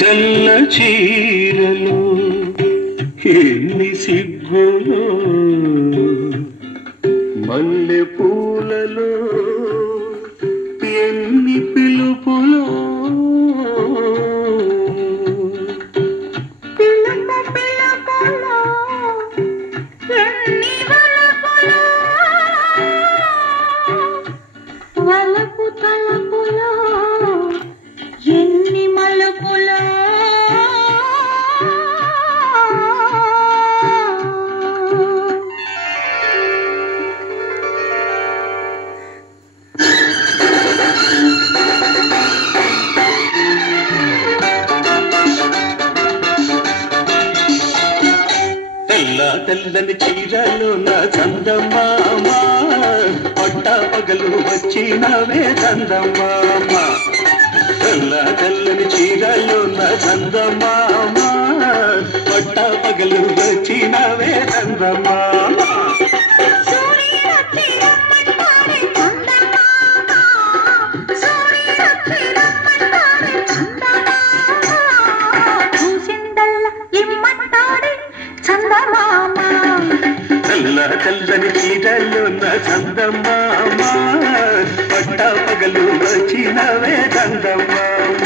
తెల్ల చీరలు ఎన్ని సిగ్గులు మల్లె పూలలో ఎన్ని పిలుపులు వలపు తలపులో ఎన్ని మలుపులో తెల్ల తెల్లని చీరలు నా చందమామ పట్ట పగలు వచ్చినవే చందమామ తెల్ల తెల్లని చీరలు నా చందమామ పట్ట పగలు వచ్చినవే చందమామ తెల్ల తెల్లని చీరలు నా చందమామ పట్ట పగలు వచ్చినవే చందమామ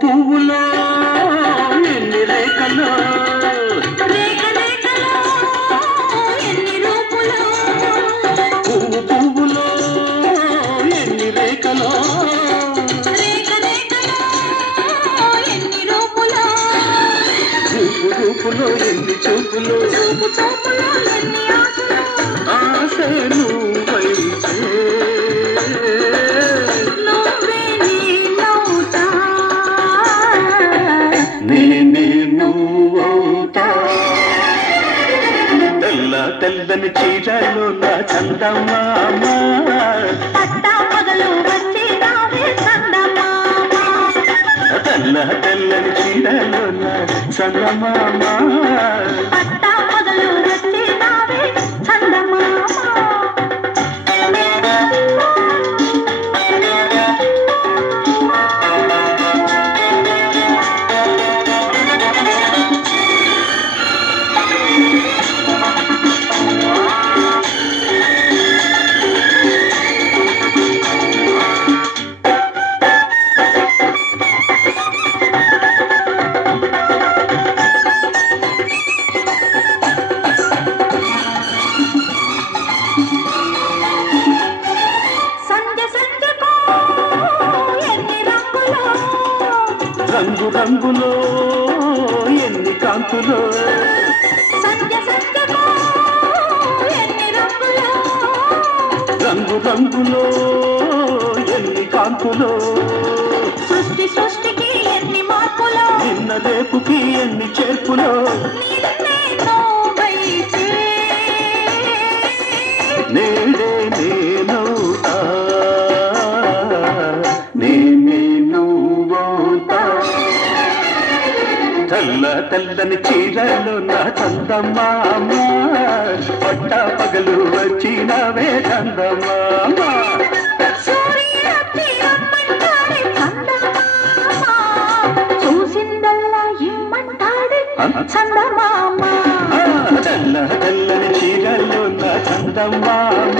పువ్వులో ఎన్ని రేఖలు పువ్వులో ఎన్ని రేఖలు రూపులో ఎన్ని చూపులు ఆశను వైసే తెల్లని చీరలు నా చందమామ పట్టా పగలు వచ్చినావే చందమామ తెల్ల తెల్లని చీరలు నా చందమామ పట్టా పగలు వచ్చినావే చందమామ రంగు రంగులో ఎన్ని కాంతులో రంగు రంగులో ఎన్ని కాంతులో సృష్టికి ఎన్ని మార్పులో నిన్న రేపుకి ఎన్ని చేర్పులో నేడే నేనవుతా నేనే నువ్వవుతా తెల్ల తెల్లని చీరలు నా చందమామ పట్ట పగలు వచ్చినవే చందమామ చూసిందల్లా ఇమ్మంటాడే చందమామ తెల్ల తెల్లని చీరలు నా చందమామ